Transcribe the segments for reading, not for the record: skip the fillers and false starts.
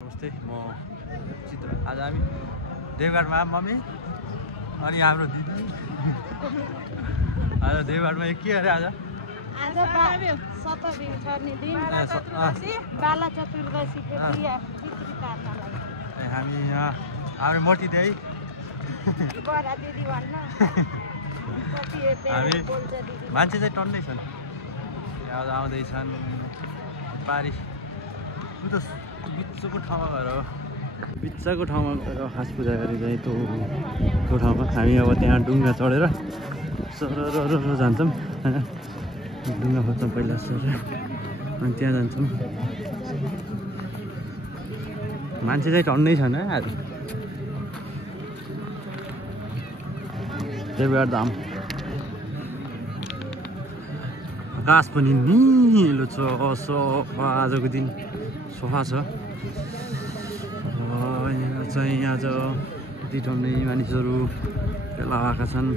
नमस्ते म चित्र आज हामी देवघाटमा मम्मी अनि हाम्रो दिदी आज देवघाटमा के अरे आज सतबिउ छर्ने दिन बाला चतुर्दशीको हामी यहाँ हाम्रो मोटी दिदी बरा दिदी भन्न हामी मान्छे चाहिँ टन्नै छन् आज आउँदैछन् पारी बिचको ठाउँमा गएर खास पूजा गरेर चाहिँ त्यो ठाउँमा हामी अब त्यहाँ डुङ्गा चढेर सरर जान्छौँ डुङ्गा खोज्छौँ पहिला सर अनि त्यहाँ जान्छौँ मान्छे चाहिँ टन्नै छैन आज देवघाट धाम आकाश पनि निलो छ सफा आजको दिन सफा छ चाहिँ आज यति टन्नै मानिसहरू भेला भएका छन्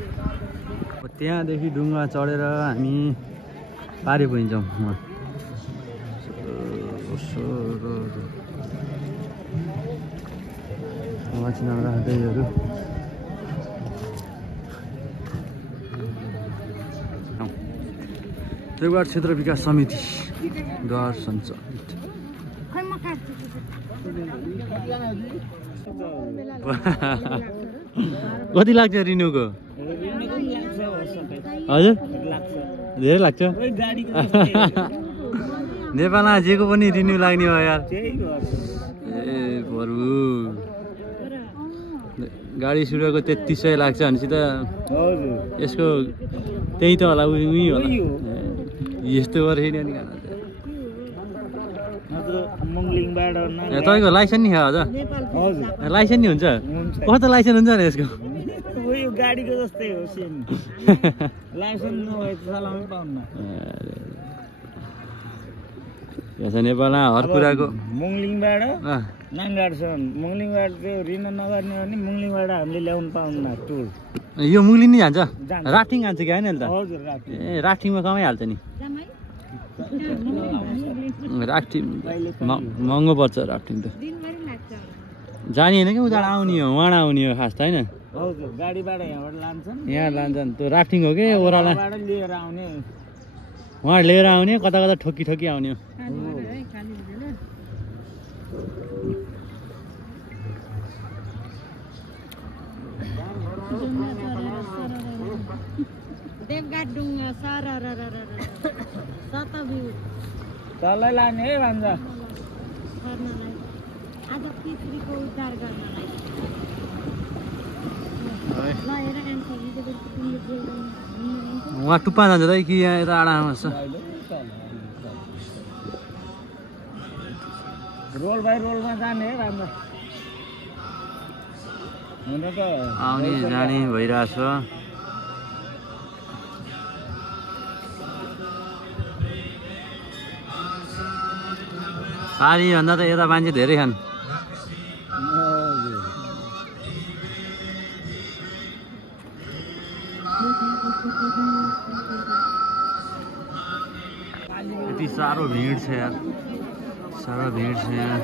त्यहाँदेखि डुङ्गा चढेर हामी पारी पुगिन्छौँ मान्छे राख्दैहरू देवघाट क्षेत्र विकास समिति द्वार सञ्चालित कति लाग्छ रिन्युको हजुर धेरै लाग्छ नेपालमा जेको पनि रिन्यू लाग्ने हो यार ए प्रभु गाडी सुरुको 3300 लाग्छ भनेपछि त यसको त्यही त होला उही होला यस्तो गरेर नि तपाईँको लाइसेन्स नि हजुर लाइसेन्स नि हुन्छ कस्तो लाइसेन्स हुन्छ नि यसको गाडीको जस्तै हो सेम लाइसेन्स नभए त चलाउनै पाउन्न नेपालमा हर कुराको मुङलिङबाट नाङगाडसम्म मुङलिङबाट त्यो रिन नगर्ने हो भने मुङलिङबाट हामीले ल्याउनु पाउन्न टुल यो मुङलिङ नि जान्छ राफ्टिङ जान्छ कि होइन त हजुर ए राफ्टिङमा कमाइहाल्छ नि राफ्टिङ महँगो पर्छ राफ्टिङ त जाने होइन कि उता आउने हो उहाँ आउने हो खास त होइन हजुर गाडीबाट यहाँबाट लान्छन् यहाँ लान्छन् त्यो राफ्टिङ हो कि ओह्रालो लिएर आउने उहाँ लिएर आउने कता कता ठोकी ठोकी आउने हो देवघाट डुङ्गा सतबिउ तलै लाने है भन्छ आज पृथ्वीको उद्धार गर्नलाई उहाँ टुप्पा जान्छ त कि यहाँ यता आडामा छ रोल बाई रोलमा जाने है भन्छ हुन त आउने जाने भइरहेछ पारी भन्दा त यता मान्छे धेरै छन् यति साह्रो भिड छ यार साह्रो भिड छ यहाँ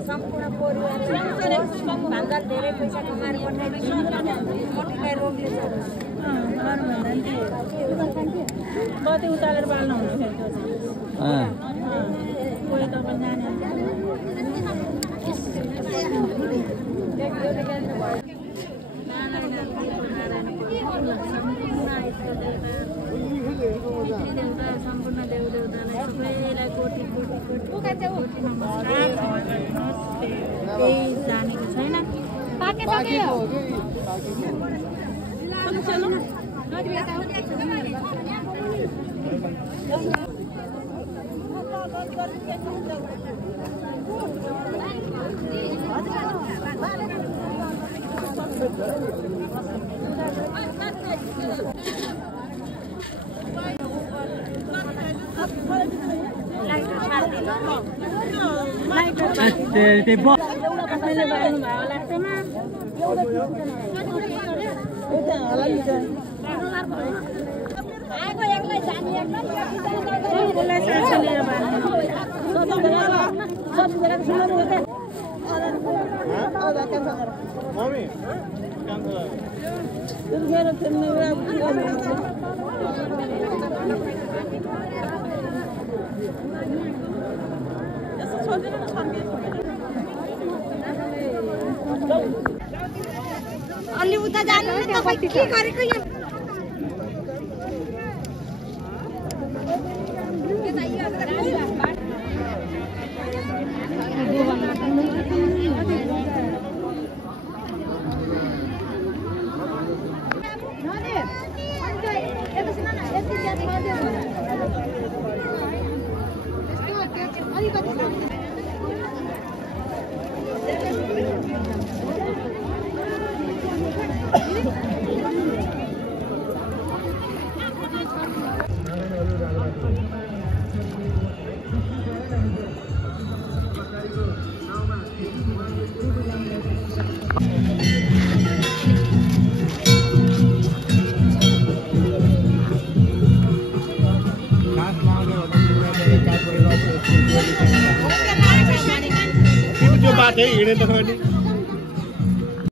सम्पूर्ण परिवार धेरै पैसा कमाएर पठाइदिन्छ रोगले कति उचालेर पाल्नु हुनु कोही तपाईँ नानी देवता सम्पूर्ण देवदेवतालाई सबैलाई कोटी कोटी कोटी कोटी नमस्कार केही जानेको छैन अलि उता जानु नि तपाईं के गरेको यहाँ त्यो बाटै हिँडे त